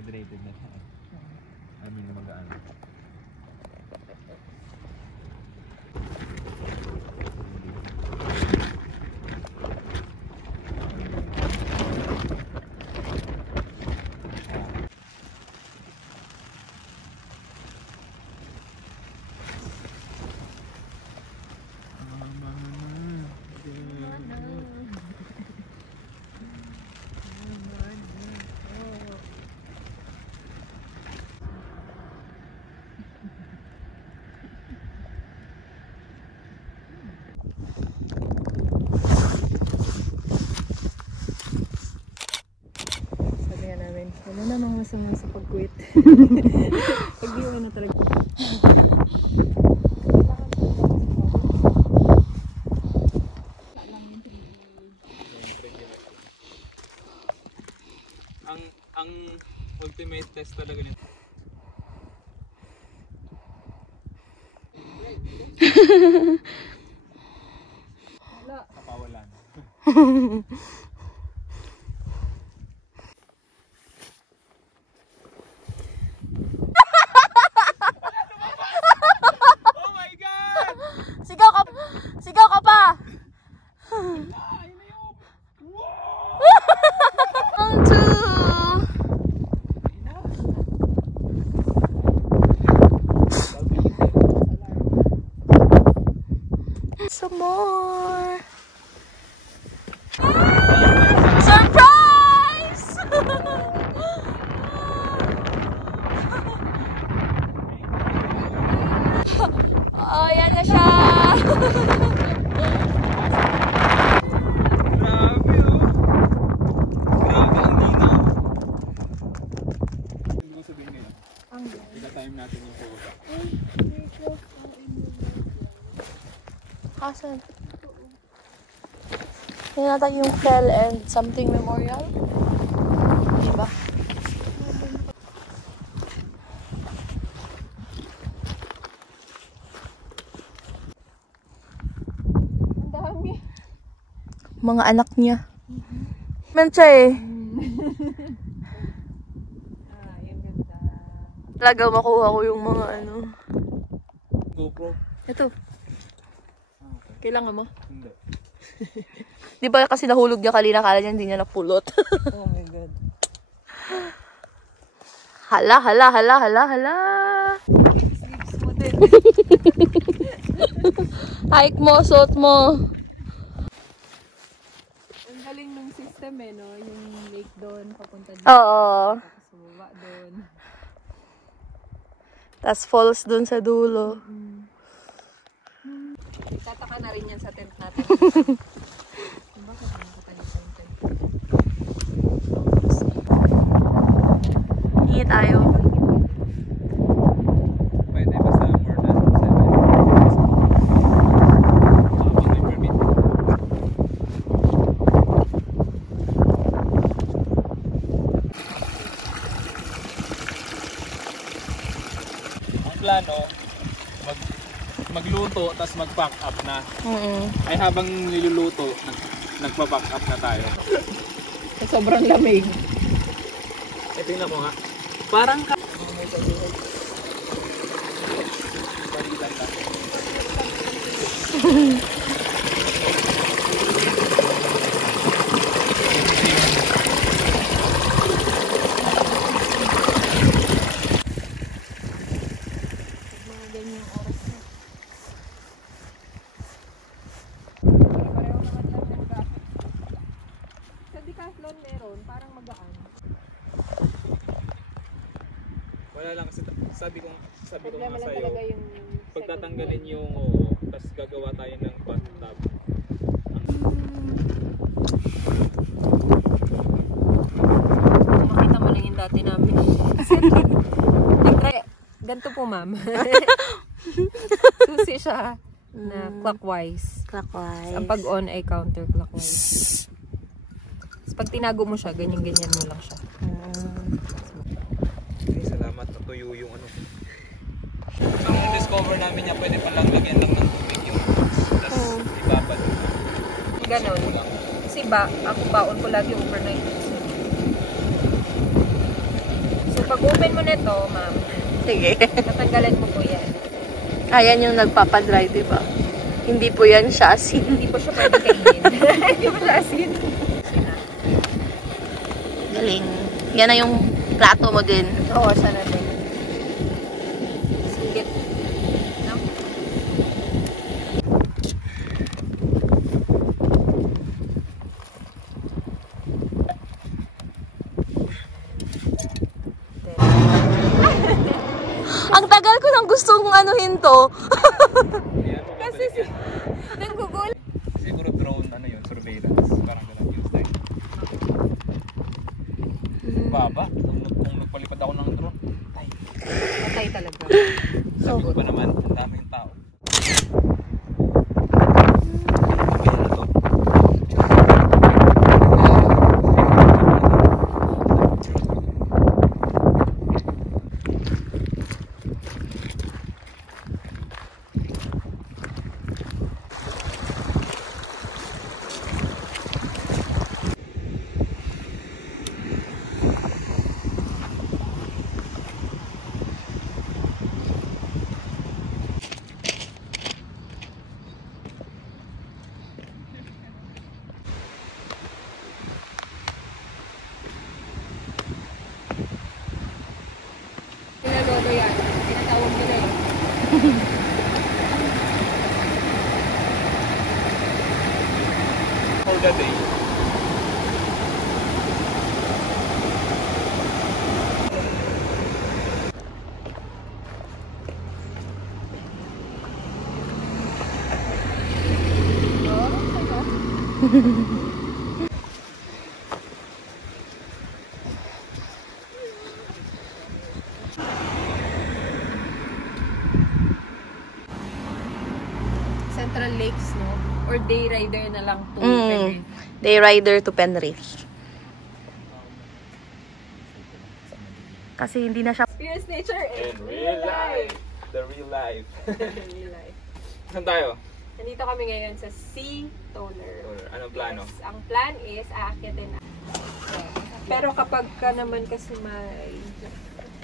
hydrated na siya. I mean, magaan. Wala namang masama sa pag-quit. Pag-iwan na talaga. Ang ultimate test talaga nito. Wala. Kapawalan. Sigaw ka pa! One, two! Some more! Surprise! Oh, yan na siya! Grabe oh! Grabe ang linaw! Hindi ko sabihin ngayon. Ika-time natin yung photo. Asan? Yan natin yung Fell and something memorial. Diba? Ang dami. Mga anak niya. Mencha eh. Yung ganda. Talaga makuha ko yung mga ano. GoPro? Ito. Kailangan mo? Hindi. Di ba kasi nahulog niya kanina, kala niya hindi niya napulot. Oh my god. Hala, hala, hala, hala, hala. Sleeves mo din. Hike mo, suot mo. Ang galing ng system eh, no? Yung lake doon, papunta dito. Oo. Tapos baba doon. Tapos falls dun sa dulo. Tataka na rin yan sa tent natin. Bakit nakatagal sa tent? Hingi tayo. Pwede basta more than 7. May permit. Ang plano, magluto tapos mag-pack up na. Ay habang niluluto, nagpa-pack up na tayo. Sa sobrang lamig. Eh, tingnan mo nga. Parang ka... Balitan lang. Mga ganyang oras na. Pareho naman lang ng graphic. Sa Decathlon meron, parang magaan. Wala lang kasi sabi ko Problema nga lang sa'yo, talaga yung pagtatanggalin yung tapos gagawa tayo ng bathtub. Makita mo lang yung dati namin. Ganito po, ma'am. Susi siya na clockwise. Clockwise. Ang pag-on ay counterclockwise. Tapos pag tinago mo siya, ganyan-ganyan mo lang siya. Okay, salamat. Natuyo yung ano. So, discover namin niya, pwede palang lagyan lang ng tubig yung tapos ibabad. Ganon. Kasi ako baon ko lagi overnight. So, pag open mo nito, ma'am, Sige. tatanggalan mo po yan. Ayan yung nagpapadry, di ba? Hindi po yan chassis. Hindi po siya pwede kainin. Hindi po siya asin. Galing. Yan na yung plato mo din. Oo, siya na din. Sige. No? Ang tagal ko nang gustong anuhin to. Kasi si... Nanggugul. Siguro drone, ano yun, surveillance. Parang ganun yung style. Baba, kung nagpalipad ako ng drone, ay, Patay talaga. sabi ko pa naman, ang daming tao. Ayan na to. Pinalodo yan. Tinatawag nila eh. For the day. Central Lakes, no? Or day rider na lang to. Mm. Day rider to Penrith. Kasi hindi na siya... Experience nature In real life. The real life. Real life. Saan tayo? Nandito kami ngayon sa Sea Toller. Or anong plano? Yes, ang plan is aakyatin na. Pero kapag ka naman kasi may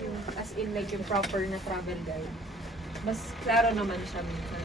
yung, as in like yung proper na travel guide, mas klaro naman siya minsan.